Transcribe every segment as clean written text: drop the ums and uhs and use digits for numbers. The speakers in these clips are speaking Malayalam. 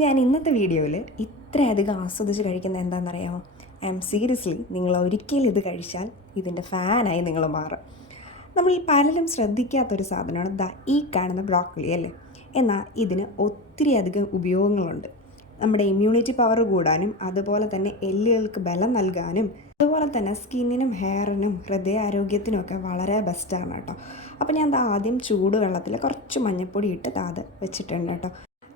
ഞാൻ ഇന്നത്തെ വീഡിയോയിൽ ഇത്രയധികം ആസ്വദിച്ച് കഴിക്കുന്നത് എന്താണെന്നറിയാമോ? സീരിയസ്ലി നിങ്ങൾ ഒരിക്കലും ഇത് കഴിച്ചാൽ ഇതിൻ്റെ ഫാനായി നിങ്ങൾ മാറും. നമ്മൾ ഈ പലരും ശ്രദ്ധിക്കാത്തൊരു സാധനമാണ് ഈ കാണുന്ന ബ്രോക്കലി അല്ലേ. എന്നാൽ ഇതിന് ഒത്തിരി അധികം ഉപയോഗങ്ങളുണ്ട്. നമ്മുടെ ഇമ്മ്യൂണിറ്റി പവർ കൂടാനും അതുപോലെ തന്നെ എല്ലുകൾക്ക് ബലം നൽകാനും അതുപോലെ തന്നെ സ്കിന്നിനും ഹെയറിനും ഹൃദയാരോഗ്യത്തിനും ഒക്കെ വളരെ ബെസ്റ്റാണ് കേട്ടോ. അപ്പോൾ ഞാൻ ആദ്യം ചൂടുവെള്ളത്തിൽ കുറച്ച് മഞ്ഞൾപ്പൊടി ഇട്ട് അത് വെച്ചിട്ടുണ്ട് കേട്ടോ.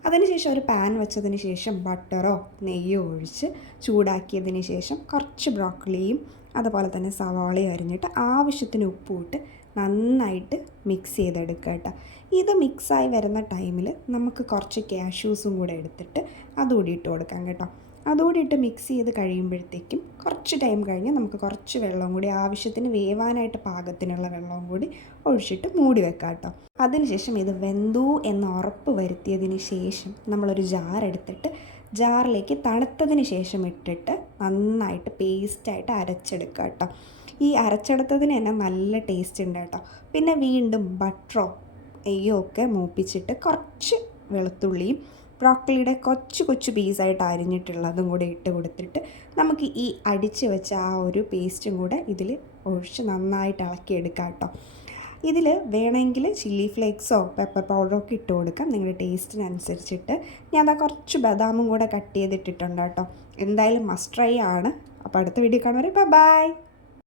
അതിനുശേഷം ഒരു പാൻ വെച്ചതിന് ശേഷം ബട്ടറോ നെയ്യോ ഒഴിച്ച് ചൂടാക്കിയതിന് ശേഷം കുറച്ച് ബ്രോക്കലിയും അതുപോലെ തന്നെ സവാളയും അരിഞ്ഞിട്ട് ആവശ്യത്തിന് ഉപ്പും ഇട്ട് നന്നായിട്ട് മിക്സ് ചെയ്തെടുക്കുക കേട്ടോ. ഇത് മിക്സായി വരുന്ന ടൈമിൽ നമുക്ക് കുറച്ച് കാഷ്യൂസും കൂടെ എടുത്തിട്ട് അതുകൂടി ഇട്ട് കൊടുക്കാം കേട്ടോ. അതുകൂടി ഇട്ട് മിക്സ് ചെയ്ത് കഴിയുമ്പോഴത്തേക്കും കുറച്ച് ടൈം കഴിഞ്ഞ് നമുക്ക് കുറച്ച് വെള്ളം കൂടി ആവശ്യത്തിന് വേവാനായിട്ട് പാകത്തിനുള്ള വെള്ളവും കൂടി ഒഴിച്ചിട്ട് മൂടി വെക്കാം കേട്ടോ. അതിനുശേഷം ഇത് വെന്തു എന്ന് ഉറപ്പ് വരുത്തിയതിന് ശേഷം നമ്മളൊരു ജാർ എടുത്തിട്ട് ജാറിലേക്ക് തണുത്തതിന് ശേഷം ഇട്ടിട്ട് നന്നായിട്ട് പേസ്റ്റായിട്ട് അരച്ചെടുക്കുക കേട്ടോ. ഈ അരച്ചെടുത്തതിന് തന്നെ നല്ല ടേസ്റ്റ് ഉണ്ട് കേട്ടോ. പിന്നെ വീണ്ടും ബട്ടറോ നെയ്യോ ഒക്കെ മൂപ്പിച്ചിട്ട് കുറച്ച് വെളുത്തുള്ളിയും ബ്രോക്കലിയുടെ കൊച്ചു കൊച്ചു പീസായിട്ട് അരിഞ്ഞിട്ടുള്ളതും കൂടെ ഇട്ട് കൊടുത്തിട്ട് നമുക്ക് ഈ അടിച്ച് വെച്ച ആ ഒരു പേസ്റ്റും കൂടെ ഇതിൽ ഒഴിച്ച് നന്നായിട്ട് ഇളക്കിയെടുക്കാം കേട്ടോ. ഇതിൽ വേണമെങ്കിൽ ചില്ലി ഫ്ലേക്സോ പെപ്പർ പൗഡറോ ഒക്കെ ഇട്ട് കൊടുക്കാം നിങ്ങളുടെ ടേസ്റ്റിനനുസരിച്ചിട്ട്. ഞാൻ കുറച്ച് ബദാമും കൂടെ കട്ട് ചെയ്തിട്ടിട്ടുണ്ട് കേട്ടോ. എന്തായാലും മസ്റ്റ് ട്രൈ ആണ്. അപ്പോൾ അടുത്ത വീഡിയോ കാണുവരെ ബൈ.